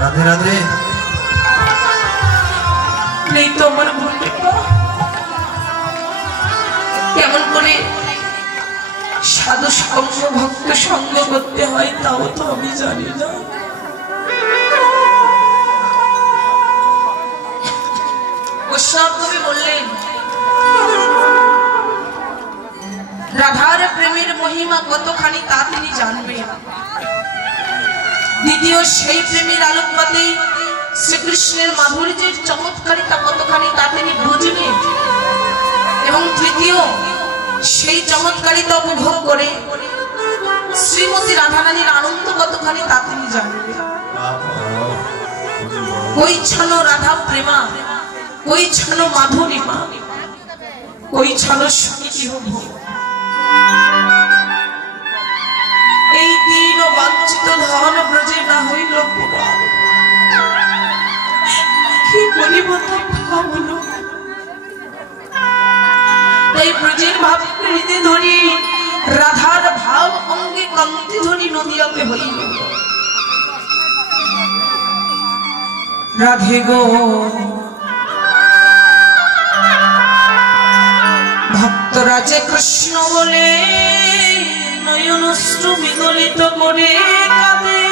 राधे राधे नहीं तो मन भूलने का কেমন করে সাধু সঙ্গ ভক্ত সঙ্গ করতে হয় তাও তো আমি জানি না। গোস্বামী কবি বললেন রাধার প্রেমের মহিমা কতখানি তা তিনি জানবেন। দ্বিতীয় সেই প্রেমের আলোকপাতে শ্রীকৃষ্ণের মাধুর্যের চমৎকারিতা কতখানি তা তিনি বুঝবেন, এবং তৃতীয় সেই চমৎকারিতা উপভোগ করে শ্রীমতী রাধারানীর আনন্দ কতখানি তা তিনি জানবেন। কই ছানো রাধা প্রেমা, কই ছানো মাধুরীমা, কই ছানো স্মৃতি ভোগ। এই দিন বাঞ্ছিত ধন ব্রজে না হইল পুরাণ, কি বলিব তা ভাবলো। তাই ব্রজের ভাব হৃদে ধরি, রাধার ভাব অঙ্গে কান্তি ধরি নদিয়াতে হইল। রাধে গো ভক্তরাজে কৃষ্ণ বলে নয়নশ্রু বিগলিত করে কাঁদে।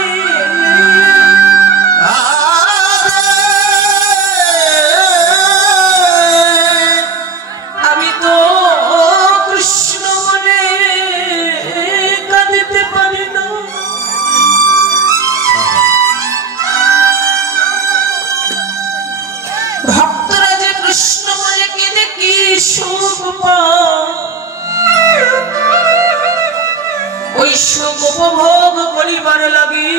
আমি তো কৃষ্ণ বলে কাঁদিতে পারি না। ভক্তরা যে কৃষ্ণ বলে কেঁদে কি সুখ পায়, ওই সুখ উপভোগ করিবার লাগি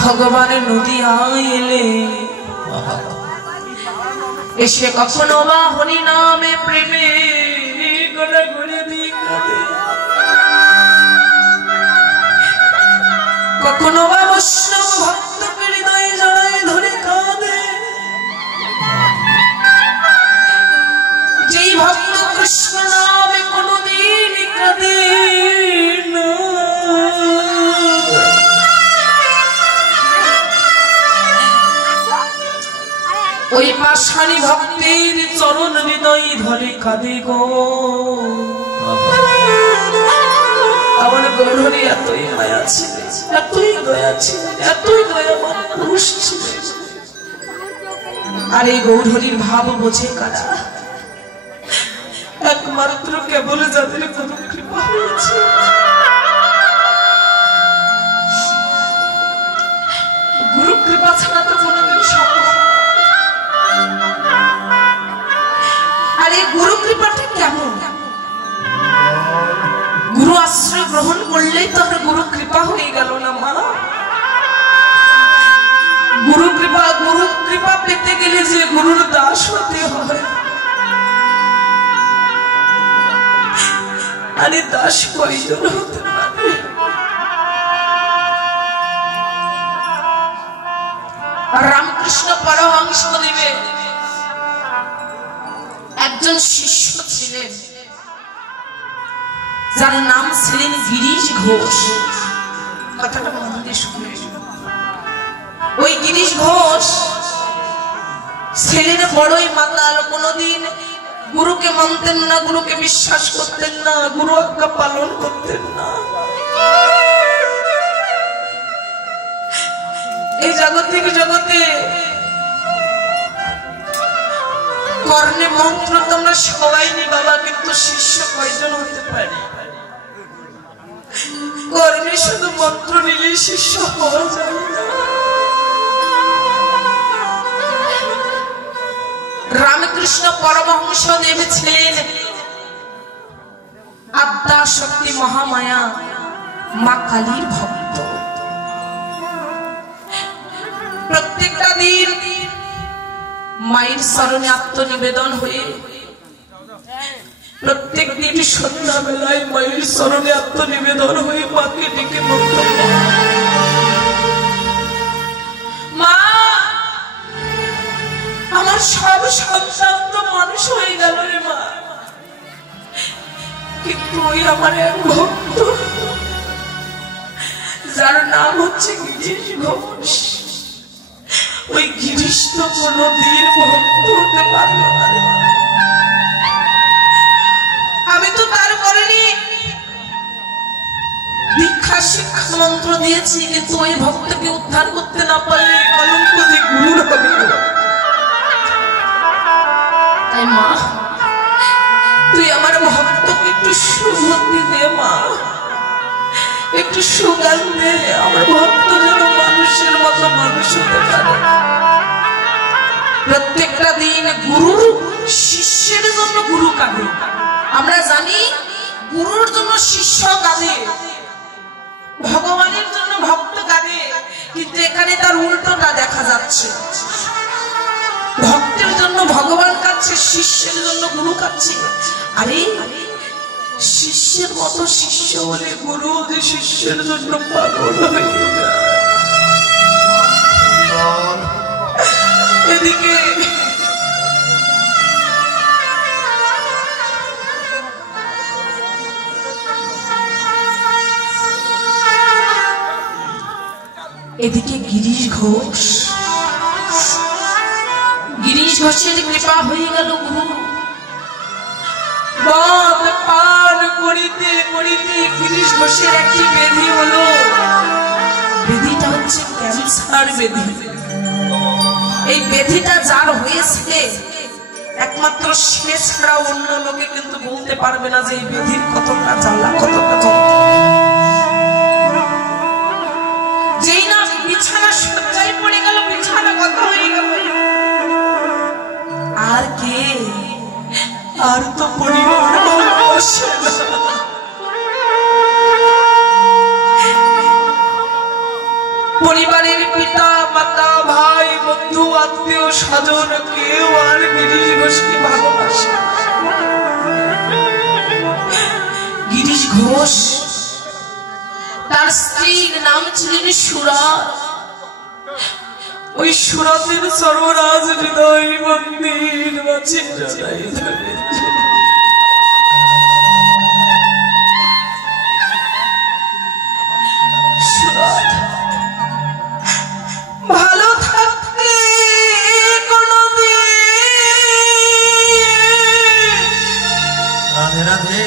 ভগবানের নদিয়া এলে। এসে কখনো বা হরি নামে প্রেমে গলা গড়ে দিয়ে কাঁদে, কখনো বা বৈষ্ণব ভক্তকে হৃদয় জড়ায় ধরে কাঁদে। যেই ভক্ত কৃষ্ণ নামে কোনদিন কাঁদে না, ওই পাষাণী ভক্তের চরণ হৃদয় ধরে কাঁদে গো। আমার গৌরহরি এতই মায়া ছিল, এতই দয়া ছিল, এতই দয়াবান পুরুষ ছিল। আর এই গৌরহরির ভাব বোঝে কারা? একমাত্র কেবল যাদের গুরু কৃপা হয়েছে। গুরু কৃপা ছাড়া তো কোনোদিন সম্ভব। আর এই গুরু কৃপাটা কেমন? গুরু আশ্রয় গ্রহণ করলেই তো আর গুরু কৃপা হয়ে গেল না মা। গুরু কৃপা পেতে গেলে যে গুরুর দাস হতে হয়। আরে দাস কয়জন হতে পারে? রামকৃষ্ণ পরমহংসদেবের একজন শিষ্য ছিলেন, যার নাম ছিলেন গিরিশ ঘোষ। কথাটা মন দিয়ে শুনে। ওই গিরিশ ঘোষ ছেলের বড়ই মাতাল, কোনদিন গুরুকে মানতেন না, গুরুকে বিশ্বাস করতেন না, গুরু আজ্ঞা পালন করতেন না। এই জাগতিক জগতে কর্ণে মন্ত্র তোমরা সবাই নি বাবা, কিন্তু শিষ্য কয়জন হতে পারে? কর্ণে শুধু মন্ত্র নিলেই শিষ্য হওয়া যায় না। রামকৃষ্ণ পরমহংসদেব ছিলেন আদ্যা শক্তি মহামায়া মা কালীর ভক্ত। প্রত্যেকটা দিন মায়ের চরণে আত্মনিবেদন হয়ে, প্রত্যেক দিন সন্ধ্যা বেলায় মায়ের চরণে আত্মনিবেদন হয়ে মাকে ডেকে বলতো, মা আমার সব সন্তান তো মানুষ হয়ে গেল রে মা, কিন্তু ওই আমার এক ভক্ত যার নাম হচ্ছে গিরিশ ঘোষ, ওই গিরিশ তো কোনদিন ভক্ত হতে পারলো না রে মা। আমি তো তারপরে দীক্ষা শিক্ষা মন্ত্র দিয়েছি, কিন্তু ওই ভক্তকে উদ্ধার করতে না পারলে কলঙ্ক যে গুরুর হবে। তাই মা তুই আমার ভক্তকে একটু সুবুদ্ধি দে মা, একটু সুগান দে, আমার ভক্ত যেন মানুষ মানুষের মতো মানুষ হতে পারে। প্রত্যেকটা দিন গুরু শিষ্যের জন্য গুরু কাঁদে। আমরা জানি গুরুর জন্য শিষ্য কাঁদে, ভগবানের জন্য ভক্ত কাঁদে, কিন্তু এখানে তার উল্টোটা দেখা যাচ্ছে। ভক্তের জন্য ভগবান কাঁদছে, শিষ্যের জন্য গুরু কাঁদছে। আরে শিষ্যের মতো শিষ্য হলে গুরু যে শিষ্যের জন্য পাগল হয়ে যায়। এদিকে গিরিশ ঘোষের কৃপা হয়ে গেল। গুরু বল পার করিতে করিতে গিরিশ ঘোষের একটি ব্যাধি হলো। ব্যাধিটা হচ্ছে ক্যান্সার ব্যাধি। এই ব্যাধিটা যার হয়েছে একমাত্র সে ছাড়া অন্য লোকে কিন্তু বলতে পারবে না যে এই ব্যাধির কতটা জ্বালা, কতটা যেই না বিছানা সজ্জায় পড়ে গেল, বিছানা কত হয়ে গেল, আর কে আর তো পরিবার বসে না। পরিবারের পিতা মাতা ভাই বন্ধু আত্মীয় স্বজন কেউ আর গিরিশ ঘোষকে ভালোবাসে। গিরিশ ঘোষ তার স্ত্রীর নাম ছিলেন সুরত। ওই সুরতের সর্বরাজ হৃদয় মন্দির মাঝে জড়াই ধরেছে। সুরত ভালো থাকতে কোনদিন রাধে রাধে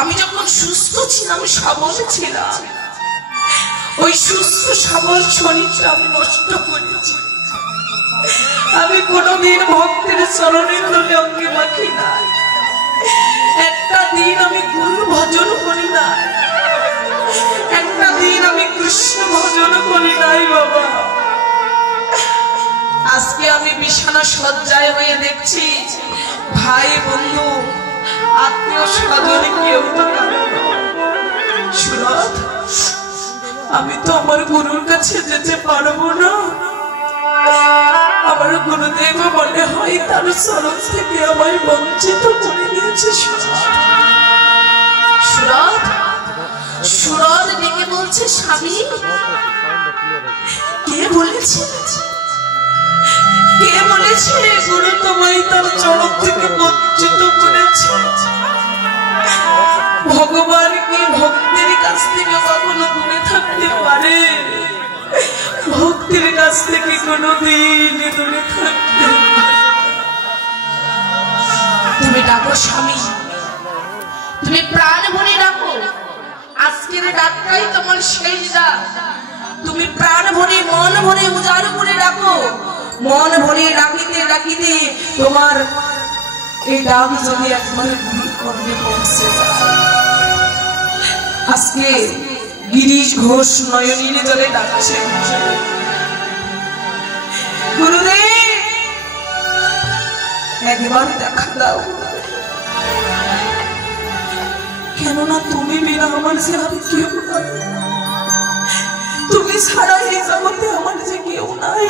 আমি যখন সুস্থ ছিলাম, সবল ছিলাম, ওই সুস্থ সবল শরীরটা আমি নষ্ট করেছি। আমি কোনদিন ভক্তের চরণের তলে অঙ্গে মাখি নাই, একটা দিন আমি গুরুর ভজন করি নাই, একটা দিন আমি কৃষ্ণ ভজন করি নাই। বাবা আজকে আমি বিছানা সজ্জায় হয়ে দেখছি ভাই বন্ধু আত্মীয় স্বজন কেউ তো সুরত, আমি তো আমার গুরুর কাছে যেতে পারবো না। আমার গুরুদেব মনে হয় তার চরণ থেকে আমায় বঞ্চিত করে দিয়েছে। সুরত সুরত ডেকে বলছে, স্বামী কে বলেছে, কে বলেছে গুরু তোমায় তার চরণ থেকে বঞ্চিত করেছে? ভগবান কি ভক্তের কাছ থেকে কখনো দূরে থাকতে পারে? ভক্তির কাছ থেকে কোনোদিন দূরে থাকতে পারে? তুমি ডাকো স্বামী, তুমি প্রাণ ভরে ডাকো। আজকের ডাকটাই তোমার শেষ ডাক। তুমি প্রাণ ভরে মন ভরে উজাড় করে ডাকো। মন ভরে ডাকিতে ডাকিতে তোমার এই ডাক যদি একবারে ভুল করবে পৌঁছে যায়। আজকে গিরিশ ঘোষ নয়নীর জলে ডাকছে, গুরুদেব একবার দেখা দাও, কেননা তুমি বিনা আমার যে আর কেউ নাই, তুমি ছাড়া এই জগতে আমার যে কেউ নাই।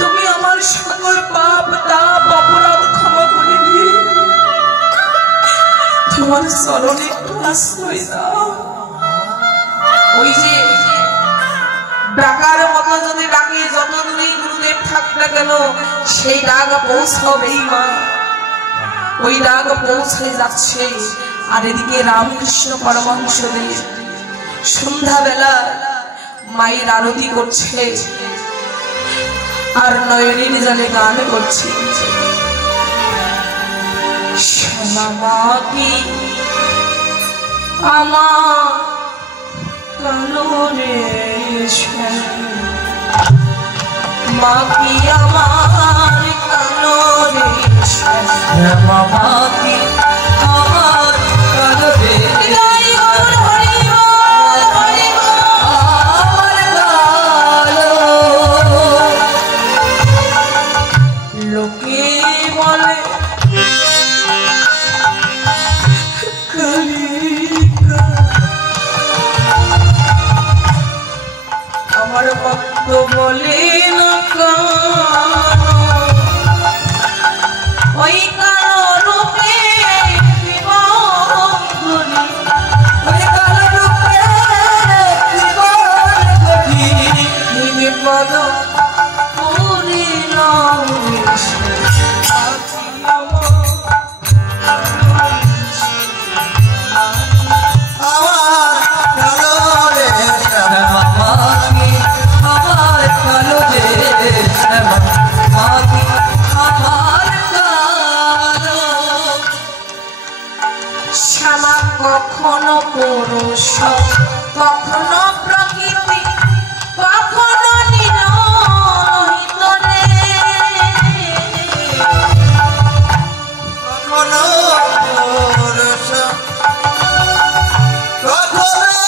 তুমি আমার সকল পাপ তাপ অপরাধ ক্ষমা করে দিয়ে তোমার চরণে আশ্রয় দাও। ওই যে ডাকার মতো যদি ডাকে, যত দূরেই গুরুদেব থাক না কেন সেই ডাক পৌঁছবেই মা। ওই ডাক পৌঁছে যাচ্ছে। আর এদিকে রামকৃষ্ণ পরমহংসদেব সন্ধ্যাবেলা মায়ের আরতি করছে আর নয়নের জলে গান করছে, শ্যামা মা কি আমার কালো রে, মা কি আমার কালো রে, শ্যামা মা কি আমার কালো রে, লোকে বলে আমার ভক্ত বলে না ওই কালো রূপে ওই কালো রূপে বিপদ করিল শ্যামা কখনো পুরুষ, কখনো প্রকৃতি, কখনো নিরহিত রে, কখনো পুরুষ কখনো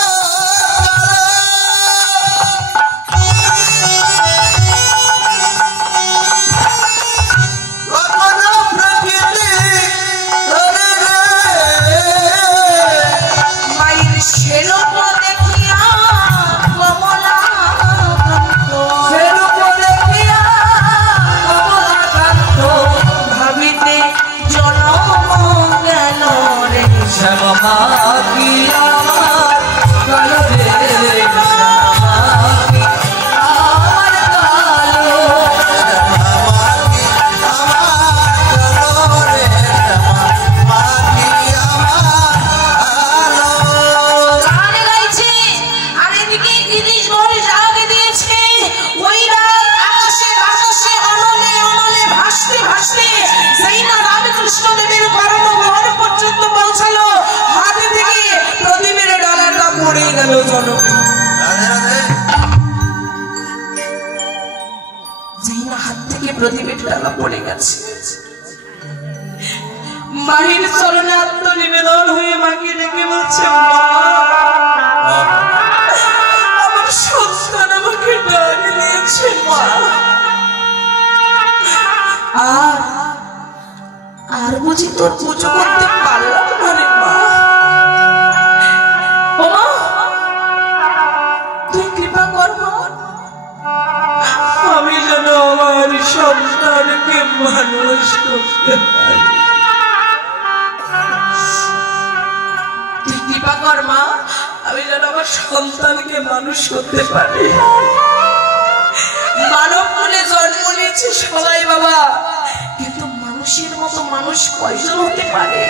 প্রদীপের ডালা পড়ে গেছে। মাহির চরণে আত্মনিবেদন হয়ে মাকে ডেকে বলছে, আমার সন্তান আমাকে ডাক দিয়েছে মা, আর বুঝি তোর পুজো করতে পারলাম না রে মা, তুই কৃপা কর মা, আমি যেন আমার সন্তানকে মানুষ করতে পারি, তুই কৃপা কর মা, আমি যেন আমার সন্তানকে মানুষ করতে পারি। মানব বলে জন্ম নিয়েছে সবাই বাবা, কিন্তু মানুষের মতো মানুষ কয়জন হতে পারে?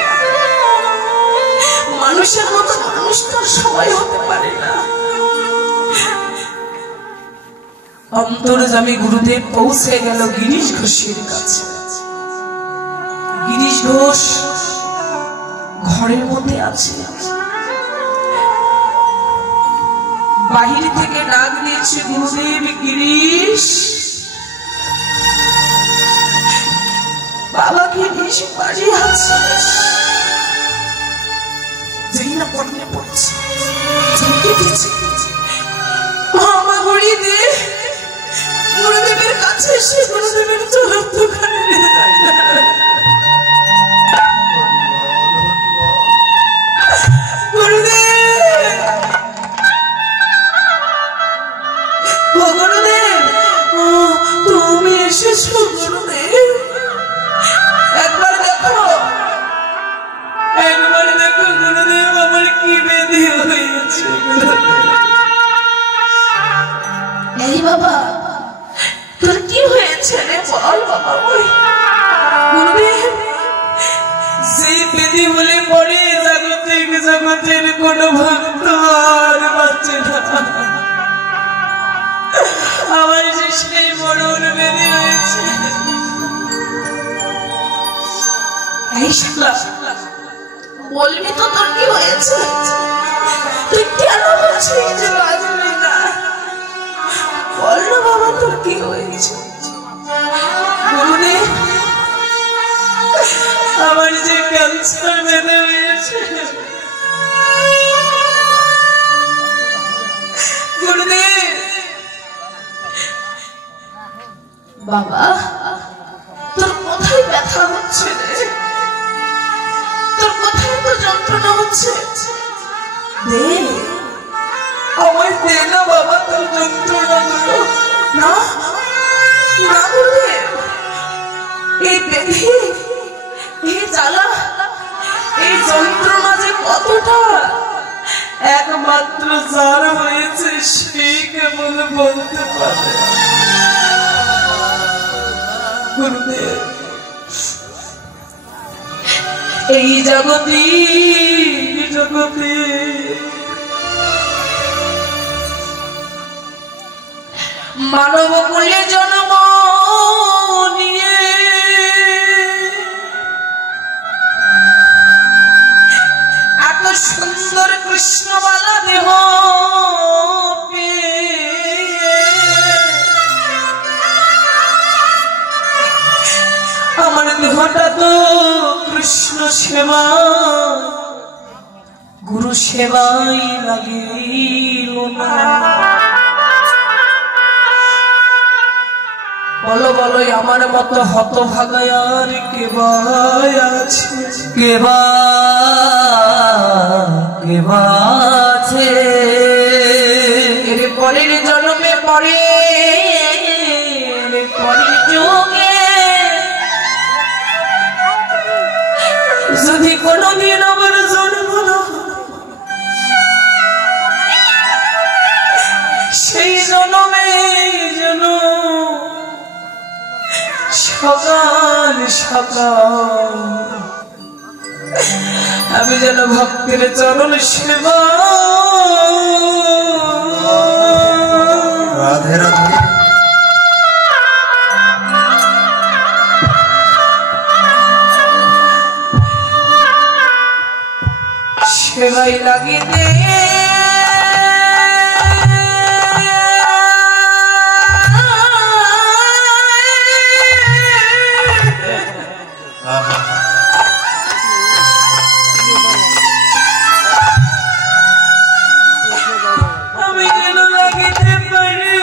মানুষের মতো মানুষ তো সবাই হতে পারে না। অন্তর্যামী গুরুদেব পৌঁছে গেল গিরিশ ঘোষের কাছে। গিরিশ ঘোষ ঘরের মধ্যে আছে, বাহির থেকে ডাক দিয়েছে, গুরুদেব গিরিশ, বাবা গিরিশ বাড়ি আছে। যেই না পড়লে পড়ছে, মা ঘড়ি দিয়ে গুরুদেবের কাছে এসে গুরুদেবের চোখের দোকানে গুরুদেব, তুমি এসেছো গুরুদেব, একবার দেখো, একবার দেখো গুরুদেব, আমার কি বেদি হয়েছে। এই বাবা, তোর কি হয়েছে রে, বল বাবা। গুরুদেব, সেই বেদি বলে পড়ে জগতের কোন ভক্ত আর আমার যে সেই মরণ বেঁধে হয়েছে। এই শালা, বলবি তো তোর কি হয়েছে? তুই কেন বলছিস যে বাঁচবি না? বল না বাবা, তোর কি হয়েছে? গুরুদেব, আমার যে ক্যান্সার বেঁধে হয়েছে। গুরুদেব, বাবা তোর কোথায় ব্যথা হচ্ছে রে? তোর কোথায় তো যন্ত্রণা হচ্ছে? দে আমায় দে না বাবা তোর যন্ত্রণা গুলো। না না গুরুদেব, এই ব্যাধি, এই জ্বালা, এই যন্ত্রণা যে কতটা একমাত্র যার হয়েছে সেই কেবল বলতে পারে। গুরুদেব, এই জগতে মানব কুলে জন্ম নিয়ে এত সুন্দর কৃষ্ণবালা দেহ আমার দেহটা তো কৃষ্ণ সেবা গুরু সেবাই লাগিল না। বলো বলো, আমার মতো হতভাগা আর কেবা আছে? কেবা আছে? এর পরের জন্মে পরের যুগে যদি কোনদিন আমার জন্ম না, সেই জন্মে যেন সকাল সকাল আমি যেন ভক্তের চরণ সেবা। রাধে রাধে। সেবাই লাগিতে আমি যেন লাগিতে পারি।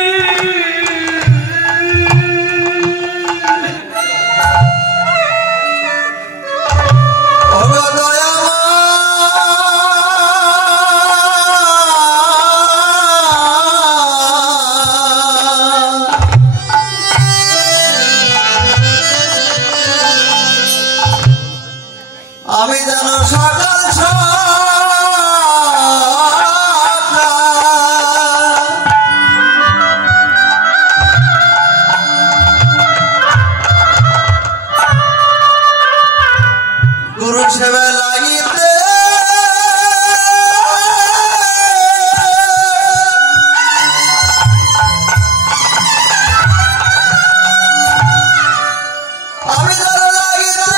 আমি যেন সকাল গুরু সেবা লাগিতে আমি যেন লাগিতে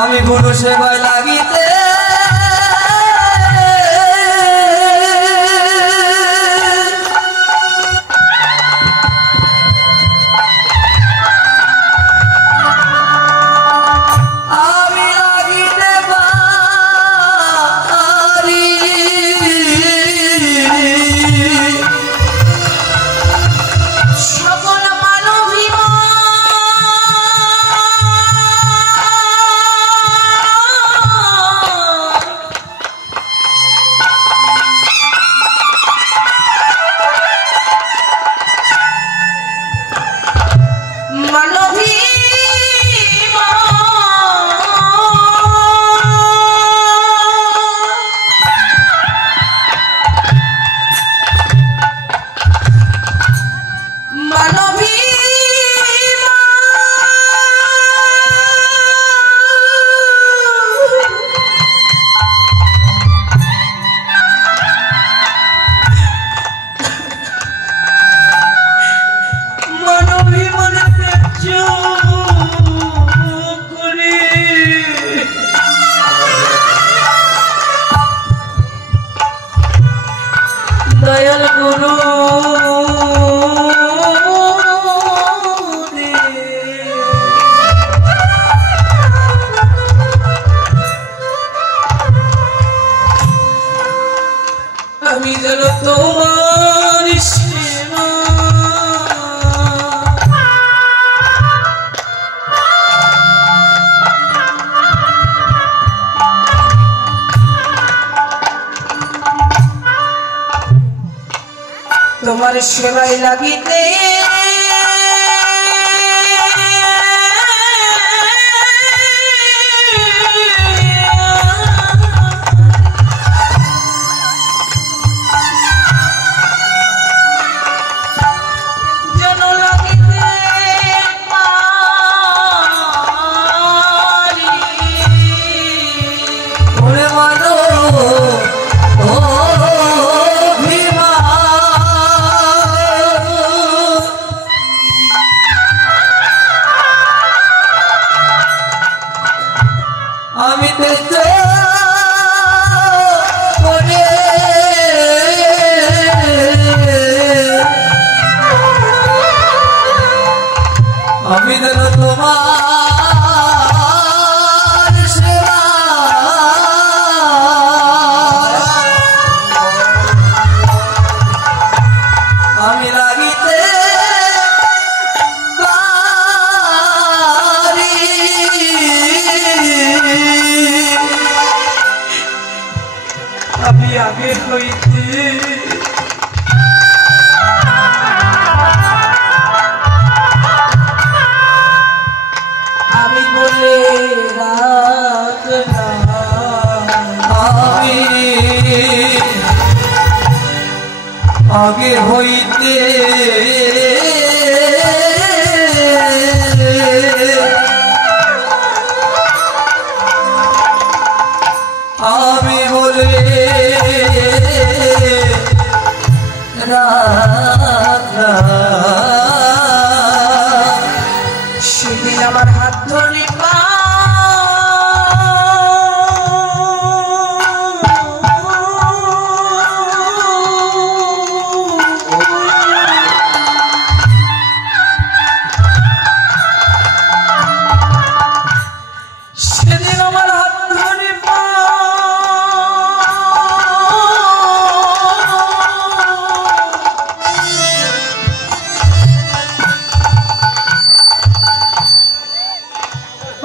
আমি গুরু সেবায় লাগিতে আমি লাগিতে পারি। সকল মানবীয় তোমার সেবায় লাগিতে আগে হইতে আমি বলে রাখলাম আমি আগে হইতে আমি বলে সেদিন আমার হাত ধরে সেদিন আমার হাত ধরে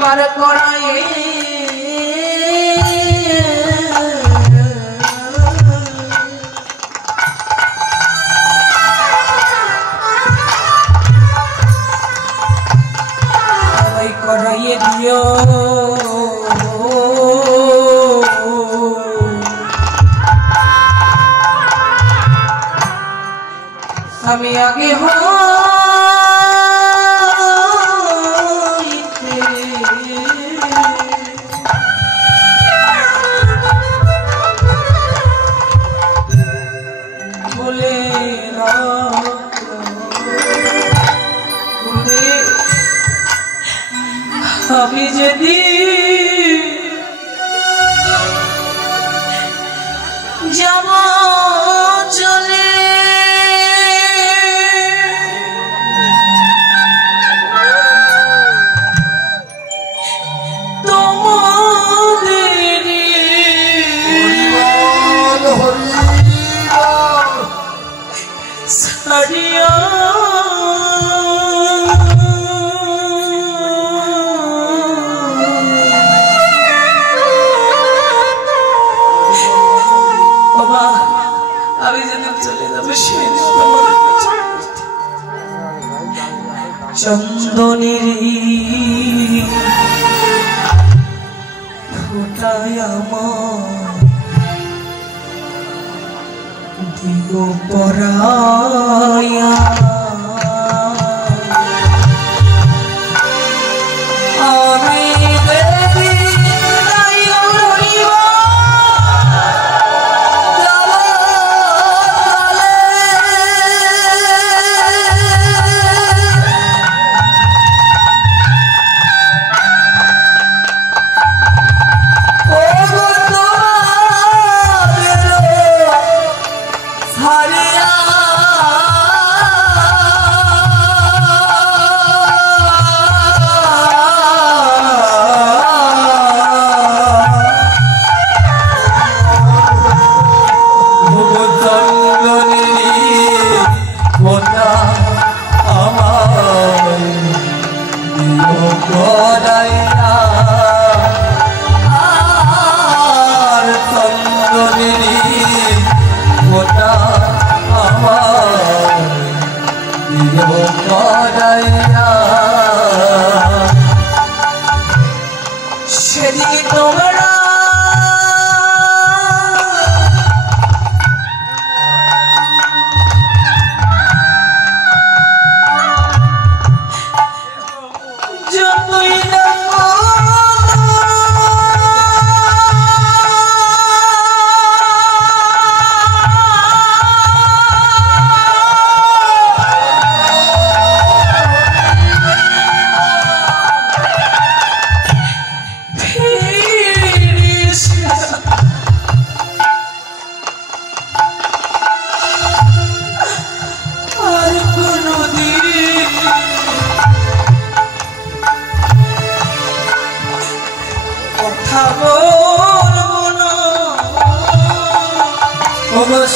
পার করায় করাইয়ে দিও আমি আগে হইতে বলে আমি যদি যাব চলে তোমাদের ছাড়িয়া আমি যেদিন চলে যাবো সেদিন চন্দনের ফোটায় আমার দিও পরায়া আমি হারিয়া সেদিকে তোমরা যতই না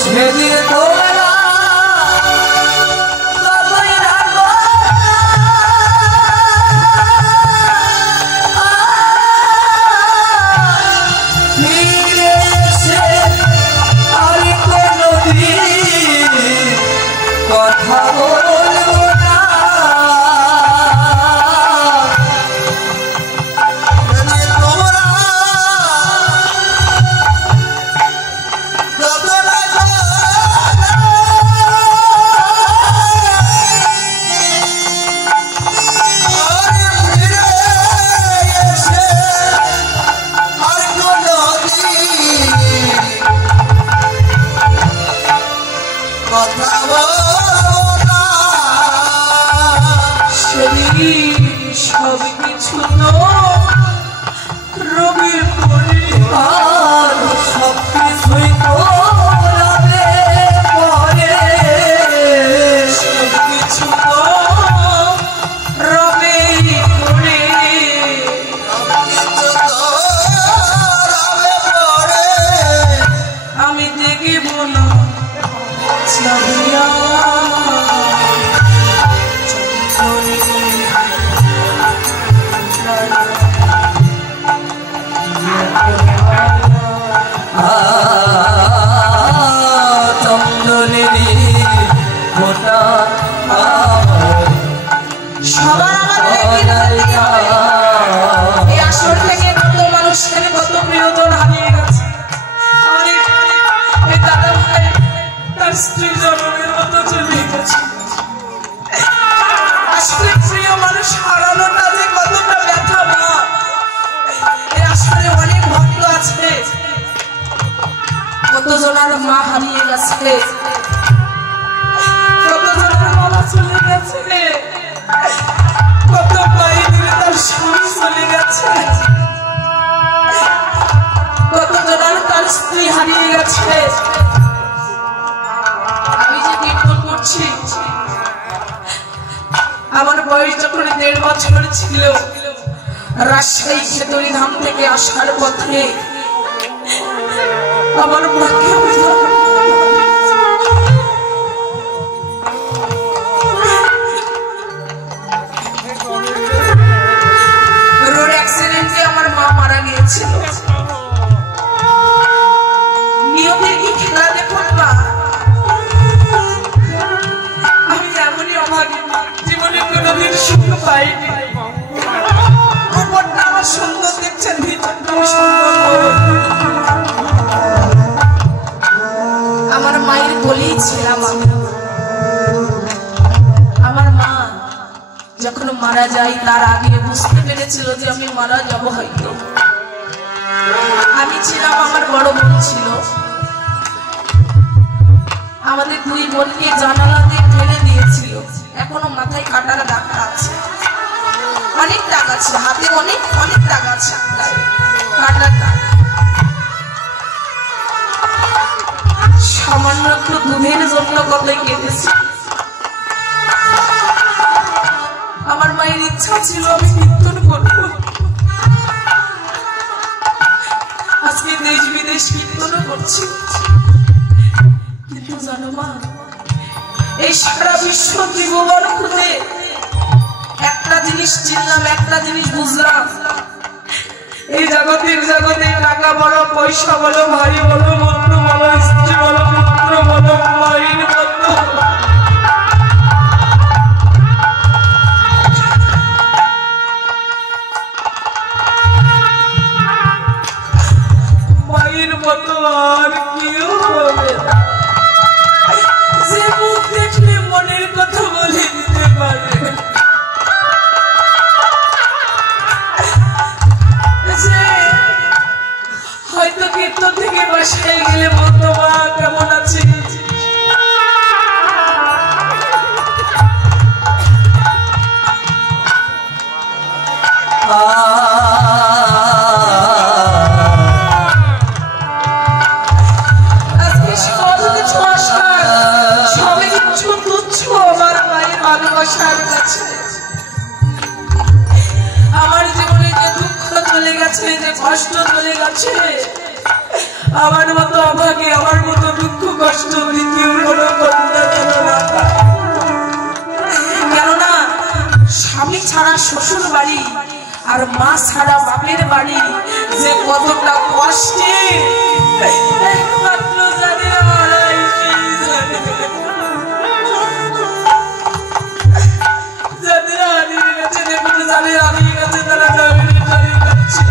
সেদিকে তোমরা যতই রাখো ফিরে এসে আর কোনদিন কথা বলবো না। সব কিছু তো রবির পরিবার সব কিছুই তো রবে পরে সব কিছু তো রবে পরে আমি দেখব না চাহিয়া স্ত্রী জনমের মতো চলে গেছে। আসলে প্রিয় মানুষ হারানোটা যে কতটা ব্যথা না, আসলে অনেক ভক্ত আছে, কতজনের মা হারিয়ে গেছে, কতজনের বাবা চলে গেছে, কত ভাই দিলে তার স্বামী চলে গেছে, কতজনের তার স্ত্রী হারিয়ে গেছে। আমার বয়স যখন 1.5 বছর ছিল, রাজশাহী খেতড়ি ধাম থেকে আসার পথে আমার মাকে রোড অ্যাক্সিডেন্টে আমার মা মারা গিয়েছিল। নিয়তের কি খেলা দেখুন না, জীবনে কোনদিন সুখ পাইনি। উপরটা আমার সুন্দর দেখছেন, ভিতরটা আমার মায়ের কোলেই ছিলাম আমি। আমার মা যখন মারা যায় তার আগে বুঝতে পেরেছিল যে আমি মারা যাব হয়তো। আমি ছিলাম, আমার বড় বোন ছিল, আমাদের 2 বোনকে জানালা দিয়ে ফেলে দিয়েছিল। এখনো মাথায় কাটার দাগ আছে, অনেক দাগ আছে, হাতে অনেক অনেক দাগ আছে, কাটার দাগ। সামান্য একটু দুধের জন্য কতই কেঁদেছি। আমার মায়ের ইচ্ছা ছিল আমি কীর্তন করব, আজকে দেশ বিদেশ কীর্তনও করছি। কিন্তু জানো মা, এই সারা বিশ্ব ত্রিভুবন খুঁজে একটা জিনিস চিনলাম, একটা জিনিস বুঝলাম, এই জগতের টাকা বলো, পয়সা বলো, ভারী বলো, বন্ধু বলো, স্ত্রী বলো, পুত্র বলো, মায়ের বন্ধু, মুখের মতো আর কেউ হবে না, যে মুখ দেখলে মনের কথা বলে দিতে পারে, যে হয়তো কীর্তন থেকে বাসায় গেলে বলতো মা কেমন আছিস, আমার জীবনে যে দুঃখ চলে গেছে, যে কষ্ট চলে গেছে, আমার মতো অভাগে, আমার মতো দুঃখ কষ্ট দ্বিতীয় কোনো কন্যা কেননা স্বামী ছাড়া শ্বশুর বাড়ি আর মা ছাড়া বাপের বাড়ি যে কতটা কষ্টে একমাত্র জানে আড়াই যাদের হারিয়ে গেছে, দেখুন যাদের হারিয়ে গেছে তারা হারিয়ে গেছে।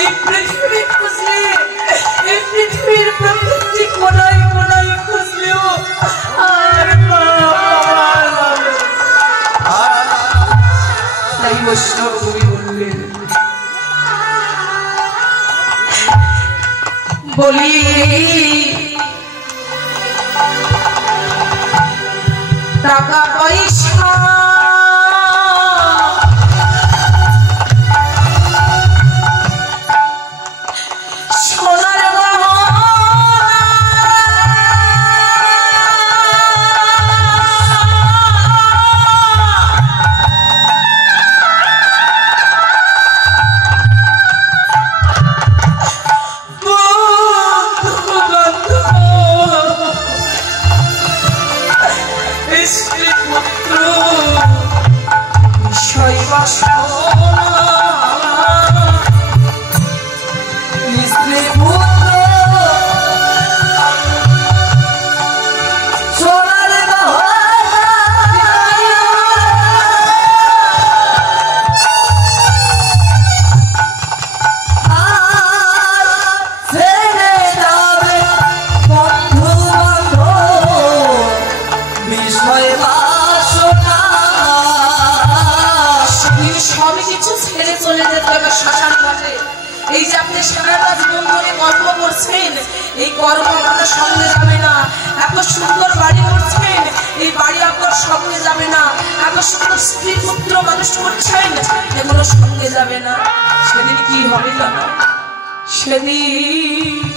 এই পৃথিবী খুঁজলে, এই পৃথিবীর প্রত্যেকটি কোনায় কোনায় খুঁজলেও আর তাই বৈষ্ণব কবি বললেন, বলি টাকা পয়সা এই যে আপনি সারাটা জীবন ধরে কর্ম করছেন, এই কর্ম আপনার সঙ্গে যাবে না। এত সুন্দর বাড়ি করছেন, এই বাড়ি আপনার সঙ্গে যাবে না। এত সুন্দর স্ত্রী পুত্র মানুষ করছেন, এগুলো সঙ্গে যাবে না। সেদিন কি হবে জানো? সেদিন